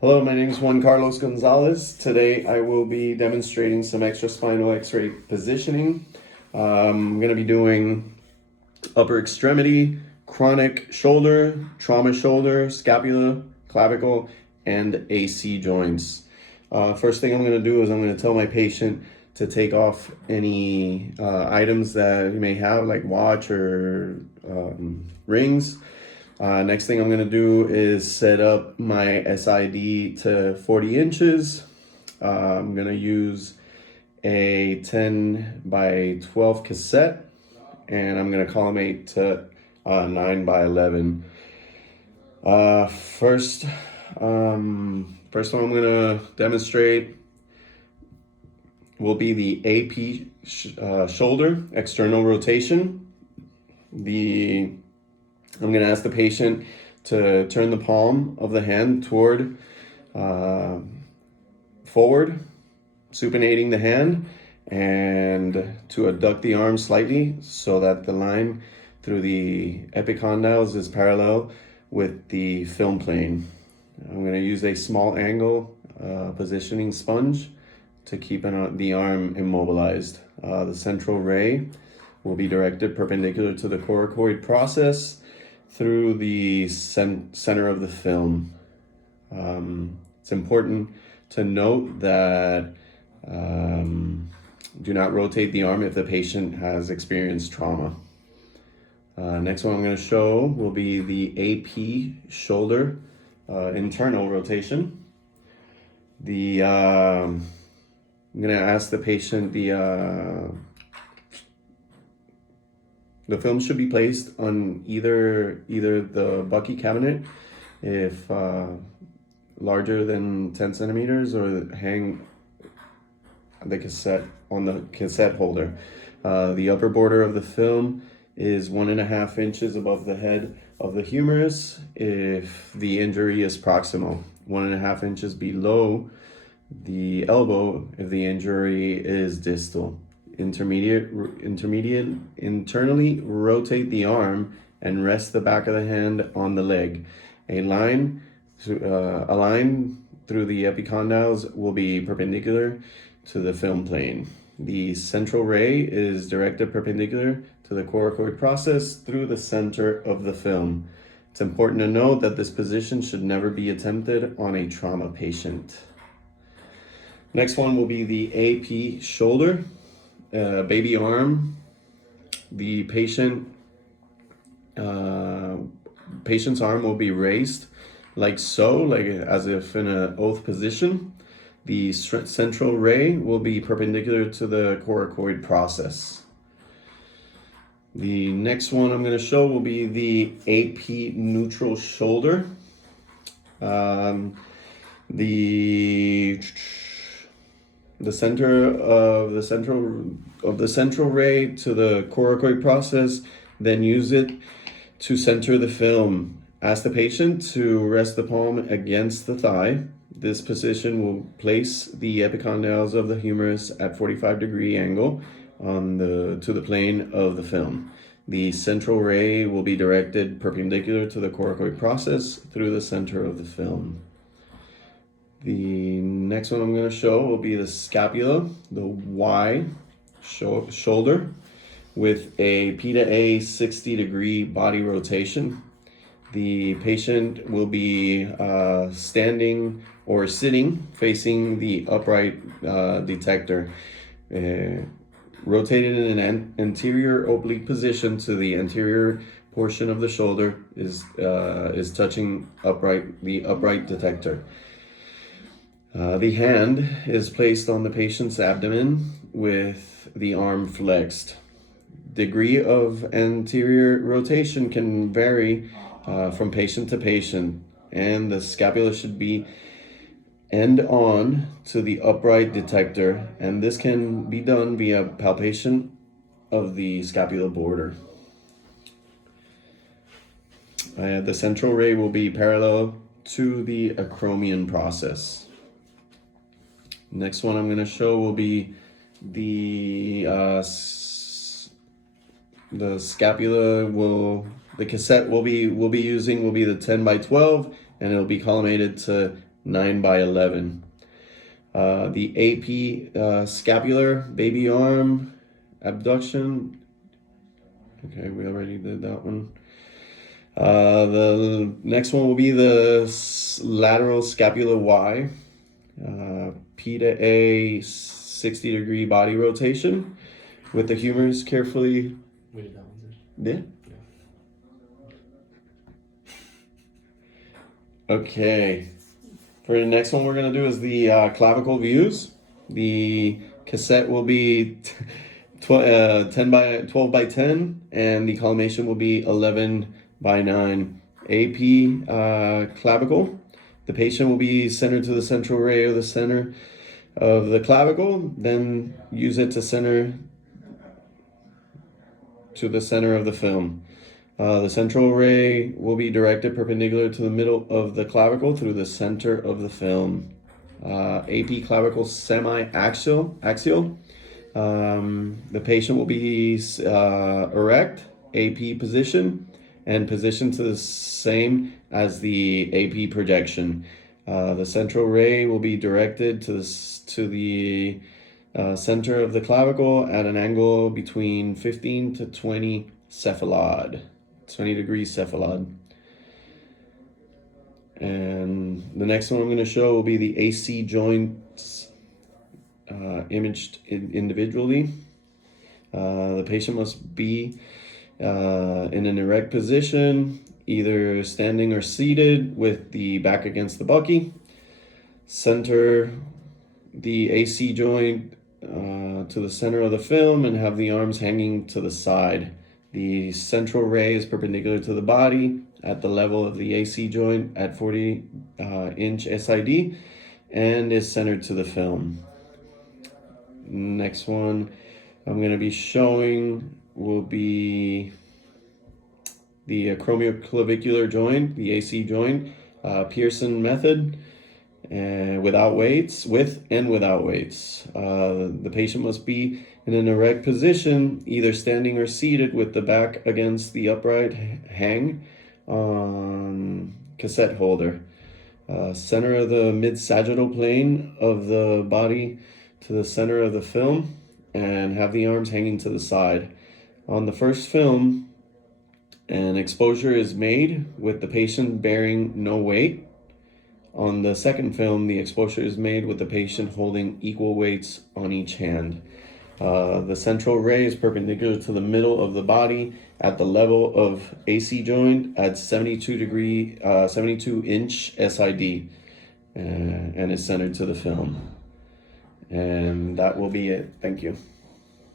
Hello, my name is Juan Carlos Gonzalez. Today I will be demonstrating some extra spinal x-ray positioning. I'm going to be doing upper extremity, chronic shoulder, trauma shoulder, scapula, clavicle, and AC joints. First thing I'm going to do is I'm going to tell my patient to take off any items that he may have, like watch or rings. Next thing I'm gonna do is set up my SID to 40 inches. I'm gonna use a 10 by 12 cassette, and I'm gonna collimate to 9 by 11. First one I'm gonna demonstrate will be the AP shoulder external rotation. I'm going to ask the patient to turn the palm of the hand toward forward, supinating the hand, and to adduct the arm slightly so that the line through the epicondyles is parallel with the film plane. I'm going to use a small angle positioning sponge to keep the arm immobilized. The central ray will be directed perpendicular to the coracoid process through the center of the film. It's important to note that do not rotate the arm if the patient has experienced trauma. Next one I'm going to show will be the AP shoulder internal rotation. I'm going to ask the patient the film should be placed on either the Bucky cabinet if larger than 10 centimeters, or hang the cassette on the cassette holder. The upper border of the film is 1.5 inches above the head of the humerus if the injury is proximal, 1.5 inches below the elbow if the injury is distal. Internally rotate the arm and rest the back of the hand on the leg. A line through the epicondyles will be perpendicular to the film plane. The central ray is directed perpendicular to the coracoid process through the center of the film. It's important to note that this position should never be attempted on a trauma patient. Next one will be the AP shoulder. Baby arm. The patient's arm will be raised like so, like as if in an oath position. The central ray will be perpendicular to the coracoid process. The next one I'm going to show will be the AP neutral shoulder. The center of the central ray to the coracoid process, then use it to center the film. Ask the patient to rest the palm against the thigh. This position will place the epicondyles of the humerus at 45-degree angle to the plane of the film. The central ray will be directed perpendicular to the coracoid process through the center of the film. The next one I'm going to show will be the scapula, the Y shoulder, with a P to A 60-degree body rotation. The patient will be standing or sitting facing the upright detector, rotated in an anterior oblique position to the anterior portion of the shoulder is touching the upright detector. The hand is placed on the patient's abdomen with the arm flexed. Degree of anterior rotation can vary from patient to patient, and the scapula should be end on to the upright detector, and this can be done via palpation of the scapular border. The central ray will be parallel to the acromion process. Next one I'm going to show will be the scapula the cassette we'll be using will be the 10 by 12, and it'll be collimated to 9x11. The AP scapular baby arm abduction. Okay, we already did that one. The next one will be the lateral scapular Y. P to A 60-degree body rotation with the humerus carefully. Wait, that one's Yeah. Okay. For the next one we're going to do is the clavicle views. The cassette will be 10 by 12 by 10, and the collimation will be 11 by 9. AP clavicle. The patient will be centered to the central ray of the center of the clavicle, then use it to center to the center of the film. The central ray will be directed perpendicular to the middle of the clavicle through the center of the film. AP clavicle semi-axial. The patient will be erect, AP position, and positioned to the same as the AP projection. The central ray will be directed to the center of the clavicle at an angle between 15 to 20 cephalad. 20 degrees cephalad. And the next one I'm going to show will be the AC joints imaged individually. The patient must be in an erect position, either standing or seated with the back against the bucky. Center the AC joint to the center of the film and have the arms hanging to the side. The central ray is perpendicular to the body at the level of the AC joint at 40-inch SID and is centered to the film. Next one I'm going to be showing will be the acromioclavicular joint, the AC joint, Pearson method, without weights, with and without weights. The patient must be in an erect position, either standing or seated with the back against the upright hang on cassette holder. Center of the mid-sagittal plane of the body to the center of the film and have the arms hanging to the side. On the first film, an exposure is made with the patient bearing no weight. On the second film, the exposure is made with the patient holding equal weights on each hand. The central ray is perpendicular to the middle of the body at the level of AC joint at 72-inch SID and is centered to the film. And that will be it. Thank you.